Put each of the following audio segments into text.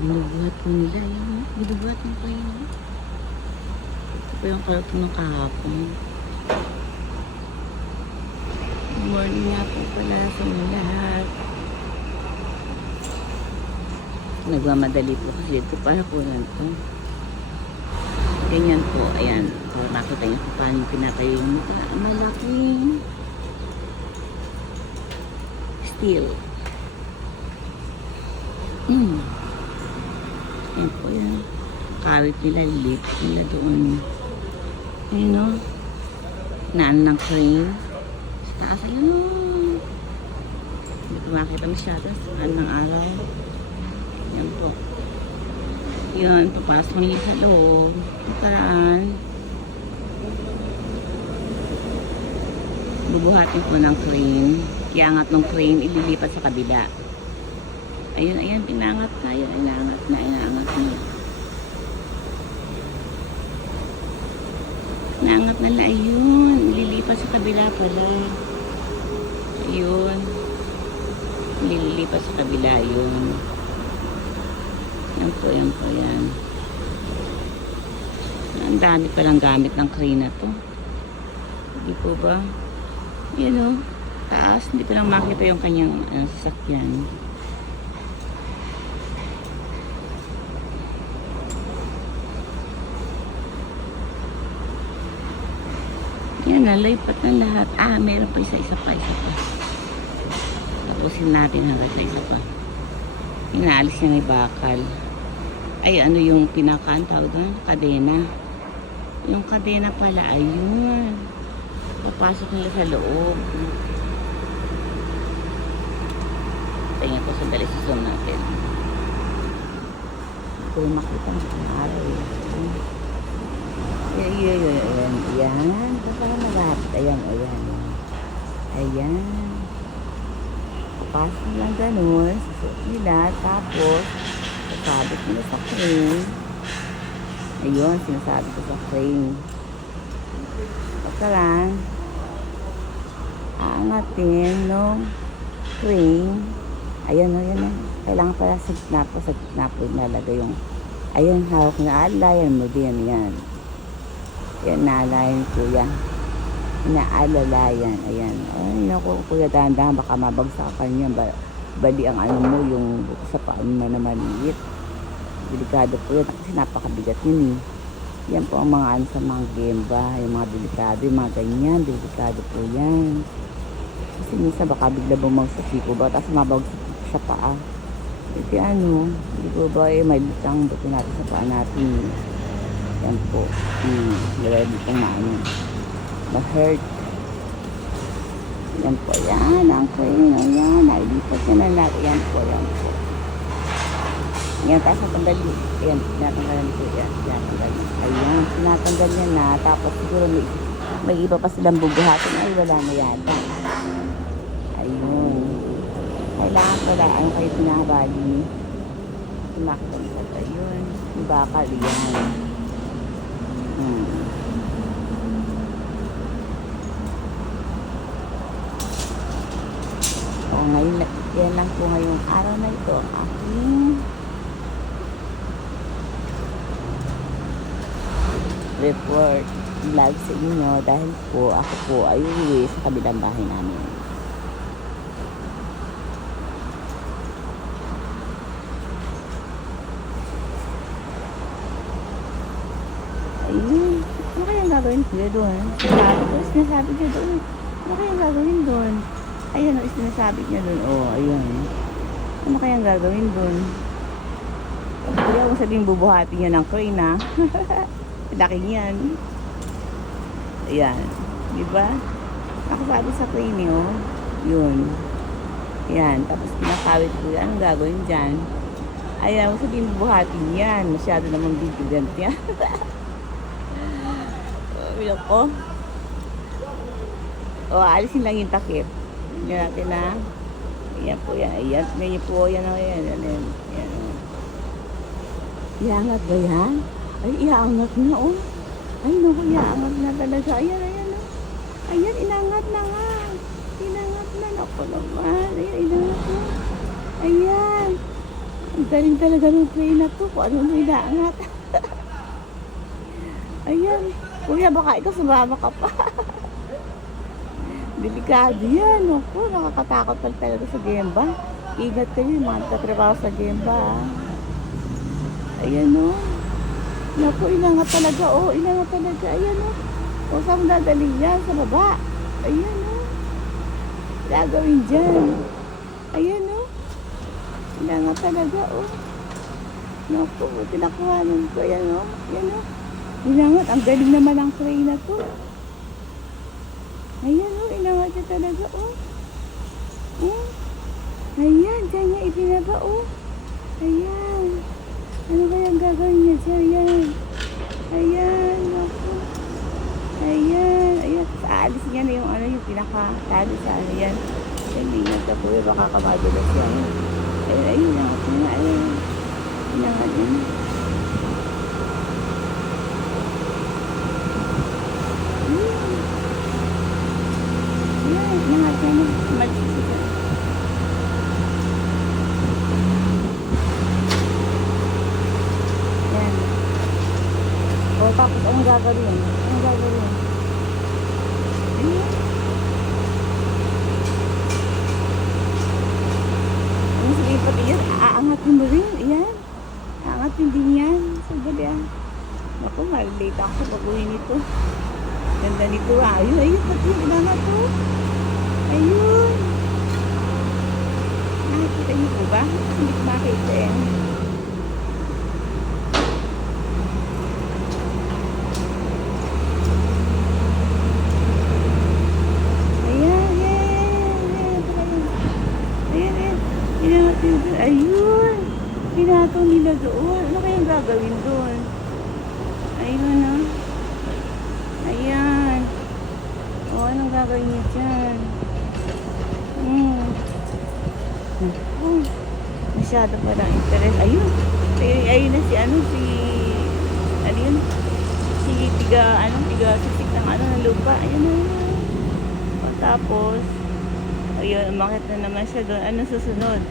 Binubuhat po nila yun. Binubuhat mo pa yun. Ito po yung karton ng kahapon. Good morning nga po pala sa inyo lahat. Nagmamadali po kasi ito para po lang ito. Ganyan po, ayan. So, nakita niyo po paano pinatayo yung malaking steel. Ayan po yan. Kawit nila, lift nila doon. Ayan o. Naan ng crane. Sa taas, ayun o. Hindi ko makita masyado. Saan ng araw. Ayan po. Yun, papasok nila sa loob. Paraan. Bubuhatin po ng crane. Iangat ng crane, ililipat sa kabila. Ayun, ayan, pinangat na. Ayun, inangat na. Inangat na na, ayun. Ililipat sa kabila pala. Ayun. Ililipat sa kabila, ayun. Yan po, yan. Ang dami palang gamit ng crane na to. Hindi po ba? Yan o. Taas. Hindi ko lang makita yung kanyang sasakyan. Yan na. Lipat na lahat. Meron pa isa pa. Tapusin natin hanggang sa isa pa. Inaalis niya may bakal. Ay, ano yung pinakantawag doon? Kadena. Yung kadena pala, ayun. Papasok nila sa loob. Tingnan ko sandali sa zoom natin. Kung makita mo sa araw. Ayan. Pasang lahat. Ayan. Papasok lang ganun. Susuot nila. Tapos, sasabit nila sa crane. Ayun, sinasabi ko sa crane. Basta lang, aangatin nung crane. Ayan. Kailangan pala sa gitna po nalagay yung, ayun, hawak na alayan mo din, yan. Yan, naalayan ko yan. Inaalalayan, ayan. Ay, naku, kuya, dahan-dahan, baka mabagsakan yan. Bali ang ano mo, yung sa paan mo na maliit. Delikado po yan kasi napakabigat yun eh. Yan po ang mga ano sa mga gemba, yung mga delikado, yung mga ganyan, delikado po yan. Kasi minsan baka bigla bumagsak po ba, tapos mabagsak sa paa. Kasi ano, hindi po ba may bitang buto natin sa paa natin. Yan po. Lagay bitang na ano. Ma-hurt. Yan po, yan ang crane, ayan, nailipat yan ang lahat, yan po. Yan, tapos natanggal, yan, tinatanggalan po yan, ayan, tinatanggal yan na, tapos siguro may iba pa silang bubuhatin, ay wala na yata, ayun, kailangan pala, ano kayo pinabali, tumakita, ayun, yung bakal, yan, ngayon, yan lang po ngayong araw na ito aking report vlog sa inyo dahil po ako po ay uwi sa kabilang bahay namin. Ayun, ano kayang gagawin ko doon? Sinasabi ko doon, ano kayang gagawin doon? Ayan, sinasabi niya doon. Ayun. Ano kayang gagawin doon? Kaya kung sabing bubuhatin niya ng crane, ha? Laki niyan. Ayan. Diba? Nakasabi sa crane, Yun. Ayan. Tapos pinakawit ko yan. Anong gagawin dyan? Ayan, kung sabing bubuhatin yan. Masyado namang bigyan yan. Bilok ko. Alisin lang yung takip. Yan natin na. Ayan po yan. Ayan. Ganyan po. Yan. Iangat ba yan? Ay, iangat na Ay, naku, iangat na talaga. Ayan. Ayan, inangat na nga. Inangat na. Naku naman. Ayan, inangat na. Ayan. Ang galing talaga ng crane na to. Kung ano inaangat. Ayan. Kuya, baka ikaw sumama ka pa. Delikado yan. Opo, nakakatakot pa talaga sa Gemba. Ingat kayo yung mga nagtatrabaho sa Gemba. Ayan o. Naku, inangat talaga. Oh, inangat talaga. Ayan o. O, saan mo dadalhin yan? Sa baba. Ayan o. Gagawin dyan. Ayan o. Inangat talaga o. Naku, tinakuhanan ko. Ayan o. Ayan o. Inangat. Ang galing naman ang crane na to. Ayan o. Inangat niya talaga o. Ayan. Diyan niya ibinaba o. Ayan. Ano kayang gagawin niya dyan? Ayan. Ayan. Naku. Ayan. Ayan. Aalis niya na yung ano, yung pinaka-tali sa ano yan. Hindi niya sa kuya. Baka kamadulas yan. Ayun. Ayun. Inangat niya. Ayun. Inangat niya. Ayan. Inangat niya na. Magsisi ka. O, tapos anong gagawin? Anong gagawin? Ayan. Ano sige, pati yan, aangatin mo rin. Ayan. Aangatin din yan. Sandali ah. Naku, malilate ako sa pag-uwi nito. Ganda nito ah. Ayun, ayun, pati yung inangat to. Ayun. Nakikita niyo po ba? Hindi ko makita eh. Ayun. Pinataw nila doon. Ano kayang gagawin doon? Ayun na. Ayan. O, anong gagawin niya dyan? Oh, masyado palang interest. Ayun. Ayun na si ano, ano yun? Tiga sisik ng ano, ng lupa. Ayun na. O, tapos, ayun, umakit na naman siya doon. Anong susunod?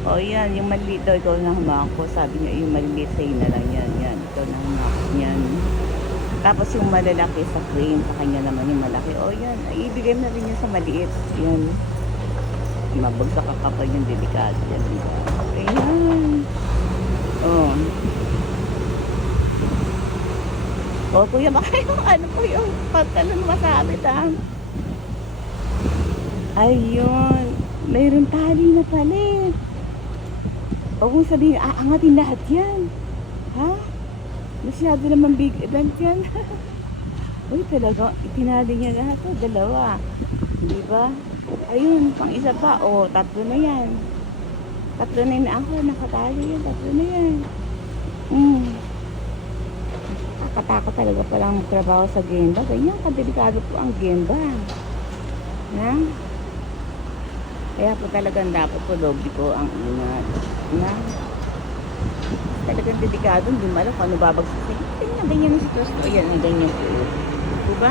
O yan, yung maliit daw, ikaw na humako. Sabi niya, yung maliit sa'yo na lang yan. Yan, ikaw na humako yan. Tapos yung malalaki sa frame, sa kanya naman yung malaki. O yan, ibigay na rin niya sa maliit. Yan. Mabagsak ka kapag yung delikado. Yan. Ayan. O. O, kuya, baka yung ano po yung pagkanon masabit ah. Ayun. Mayroon tali na pala eh. Huwag mong sabihin, aangatin lahat yan. Ha? Masyado naman big event yan. Uy, talaga, itinali niya lahat. O, dalawa. Di ba? Ayun, pang isa pa. O, tatlo na yan. Tatlo na yun ako. Nakatali yan. Tatlo na yan. Nakatakot talaga palang magtrabaho sa Gemba. Ganyan, kadelikado po ang Gemba. Ha? Kaya po talagang dapat po doble ko ang ingat. Na? Talagang delikado, hindi mo alam kung ano babagsak. Ganyan na si Tosto. Ayan, ganyan po. Diba?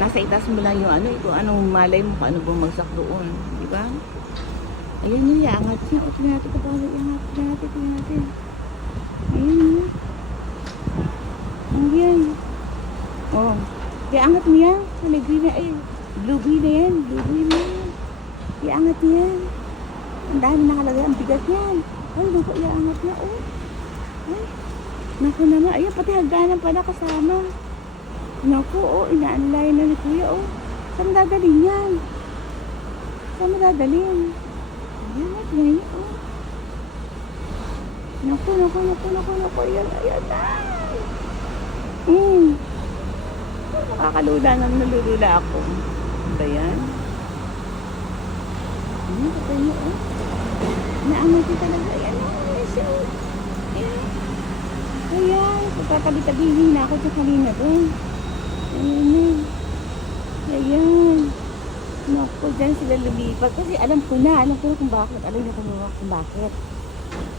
Nasa itas mo lang yung ano, ito anong malay mo, paano bumagsak doon. Diba? Ayun yun, iangat niya. O, tingnan natin, iangat natin. Ayun yun. Ayan. O, iangat mo yan. Kulay green na, ay, blue green na yan. Blue green na yan. Iangat niya. Ang dami nakalagay. Ang bigat niyan. Ay, naku, iangat niya. Oh. Ay, naku naman. Ayun, pati hagdanan pala kasama. Naku, oh, inaanlay na ni Kuya. Oh. Saan dadalhin yan? Saan mo dadalhin? Ayan, ayan. Oh. Naku. Ayan na. Nakakalula naman. Nalulula ako. Ba yan? Ayan, patay mo, oh. Naangat niya talaga. Ayan, ayan siya, oh. Ayan. Pagkatabi-tabihin na ako sa kanina doon. Ayan na. Ayan. Naku, dyan sila lumipat. Kasi alam ko na kung bakit. Alam niyo kung bakit.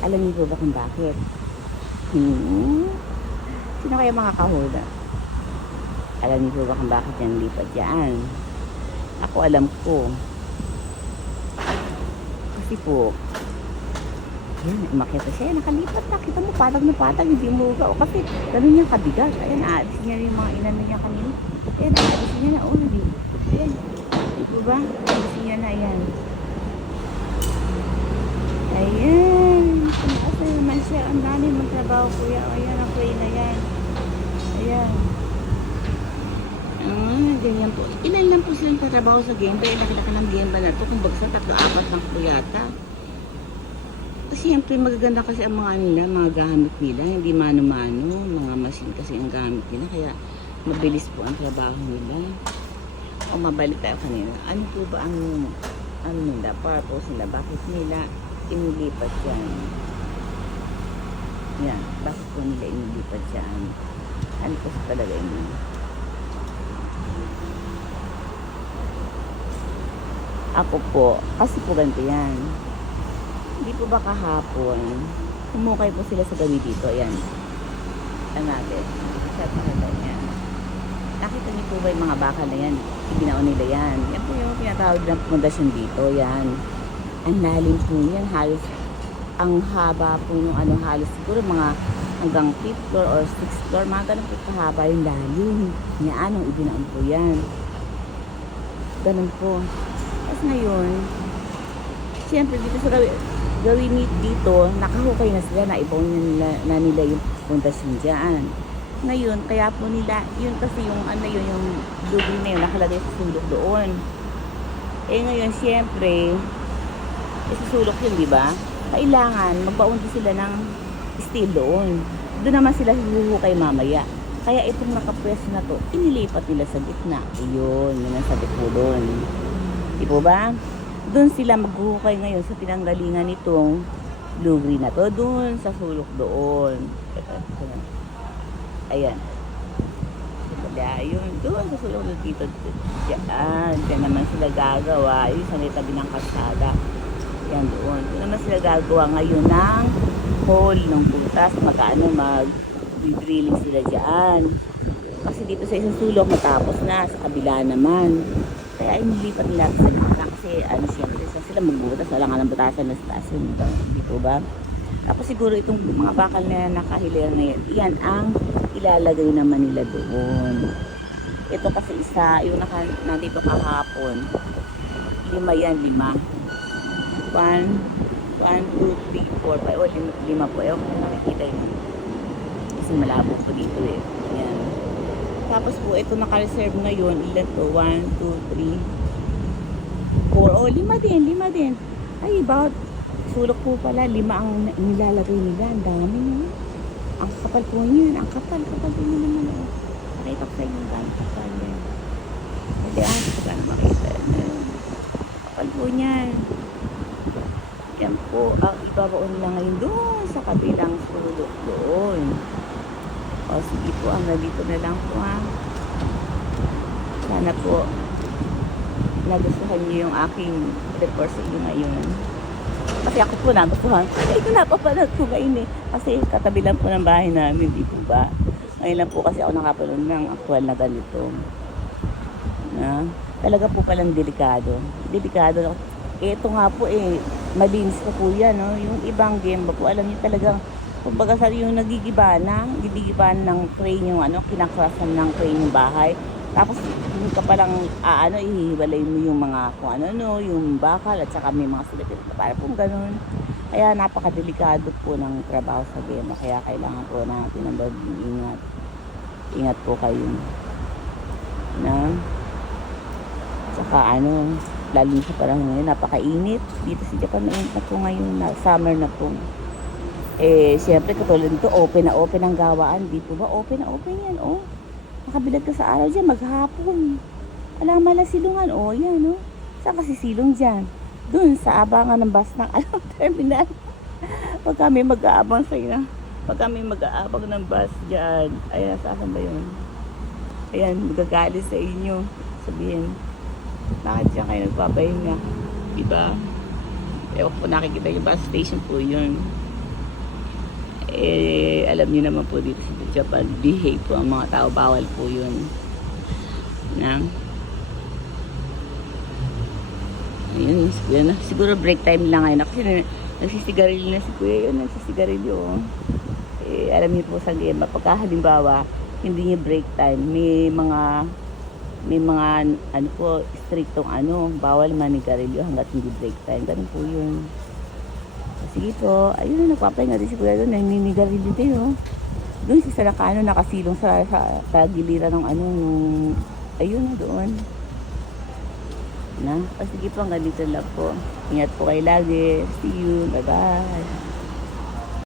Alam niyo ba kung bakit? Sino kaya makakahula? Alam niyo ba kung bakit yan lipat dyan? Ako alam ko. Kasi po, yan, umakyat na siya. Nakalipat na. Kita mo, patag na patag. Hindi mo uga. O kasi, ganun yung kabigat. Ayan, aalis niya yung mga inano niya kanina. Ayan, aalis niya na. Oh, hindi. Ayan. Diba? Aalis niya na. Ayan. Ayan. Tumaas na naman siya. Ang dami magtrabaho, kuya. Ayan, ang play na yan. Ayan. Ganyan po. Ilan lang po silang tatrabaho sa Gemba. Nakita ng Gemba na to. Kung bagsa, 3-4 lang po yata. Kasi siyempre magaganda kasi ang mga nila, mga gamit nila. Hindi mano-mano. Mga machine kasi ang gamit nila. Kaya mabilis po ang trabaho nila. O mabalik tayo kanina. Ano po ba ang nila? Purpose nila? Bakit nila inilipat yan? Yan. Bakit po nila inilipat yan? Ano po sa talaga yun? Ako po, kasi po ganito yan. Hindi po ba kahapon, humukay po sila sa gabi dito. Ayan. Ayan natin. Sa pakita niya. Nakita niyo po ba yung mga bakal na yan? Ibinaon nila yan. Yan po yung pinatawag ng pundasyon dito. Yan. Ang lalim po yan. Halos, ang haba po yung halos siguro mga hanggang 5th floor or 6th floor. Mga ganun po kahaba yung lalim. Yan, ang ibinaon po yan. Ganun po. Tapos ngayon, siyempre dito sa gawin dito, nakahukay na sila, naibaw na nila yung pundasyon dyan. Ngayon, kaya po nila, yun kasi yung yung lubing na yun, nakalagay sa sulok doon. Eh ngayon, siyempre, sa sulok yun, di ba? Kailangan, magbaon din sila ng steel doon. Doon naman sila huhukay mamaya. Kaya itong nakapwesto na to, inilipat nila sa gitna. Yun ang sabi po doon. Di po ba? Doon sila maghuhukay ngayon sa pinanggalingan nitong lubri na to. Doon sa sulok doon. Ayan. Kaya yun. Doon sa sulok doon dito. Diyan naman sila gagawa. Yung sa may tabi ng kalsada. Yan doon. Doon naman sila gagawa ngayon ng hole ng putas. Mag-drilling sila dyan. Kasi dito sa isang sulok matapos na. Sa kabila naman. Kaya inilipat nila sa gitna kasi siyempre sila magbutas, wala nga ng butasan na stasyon, di po ba? Tapos siguro itong mga bakal na nakahilir na yan ang ilalagay naman nila doon. Ito kasi isa, yung nandito kahapon, 5 yan, 5. 1, 2, 3, 4, 5, o 5 po, nakikita yun. Kasi malabo po dito eh. Yan. Tapos po, ito naka-reserve ngayon. Ilan to? 1, 2, 3, 4. Oh, 5 din. Ay, bawat sulok po pala. 5 ang nilalagay nila. Ang dami nyo. Ang kapal po niyan. Ang kapal po nyo naman. Oh. Nakita ko sa inyo. Ang kapal yan. Hindi, paano makita. Kapal po niyan. Yan po. Ang ibabaon nila ngayon doon sa kabilang sulok doon. O sige po, nandito na lang po ha. Sana po nagustuhan niyo yung aking report sa inyo ngayon. Kasi ako po nagustuhan. Ito napapanood ko ngayon eh. Kasi katabi lang po ng bahay namin, di po ba? Ngayon lang po kasi ako nakapanood ng aktual na ganito. Na, talaga po palang delikado. Delikado. Ito nga po eh, malinis pa po yan. No? Yung ibang Gemba po, alam niyo talagang kumbaga sa yung gigigiban ng crane yung kinakrasan ng crane yung bahay. Tapos yung ka palang ihiwalay mo yung mga kung yung bakal at saka may mga silipin. Para pong ganun. Kaya napakadelikado po ng trabaho sa Gemba. Kaya kailangan po natin ng ingat. Ingat po kayo. Na? Saka lalo sa parang ngayon, napakainit. Dito sa Japan, mainit na po ngayon. Summer na po. Eh, siyempre, katulad nito, open na open ang gawaan. Di po ba? Open na open yan, oh. Nakabilad ka sa araw dyan, maghapon. Alam lang silungan, oh, yan, oh. Saan kasi silong dyan? Doon, sa abangan ng bus ng terminal. Pag kami mag-aabang sa'yo, pag kami mag-aabang ng bus dyan, ayan, saan ba yun? Ayan, magagalit sa inyo. Sabihin, bakit dyan kayo nagpapahinga? Diba? Ewan po, nakikita yung bus station po yun. Eh, alam niyo naman po dito sa Japan, behave po ang mga tao, bawal po yun. Na? Ayun, si Kuya na. Siguro break time lang ngayon. Kasi nagsisigarilyo na si Kuya yun. Nagsisigarilyo. Oh. Eh, alam niyo po sa game, pagka halimbawa, hindi niyo break time, may mga ano po, strictong ano, bawal manigarilyo hanggat hindi break time. Ganun po yun. Sige po, ayun, nagpapahinga din si Kuya doon, naninigarilyo din, oh. Doon si Salakano, nakasilong sa giliran ng ano, nung, ayun, doon. Na, sige po, hanggang dito lang po. Ingat po kayo lagi. See you, bye-bye.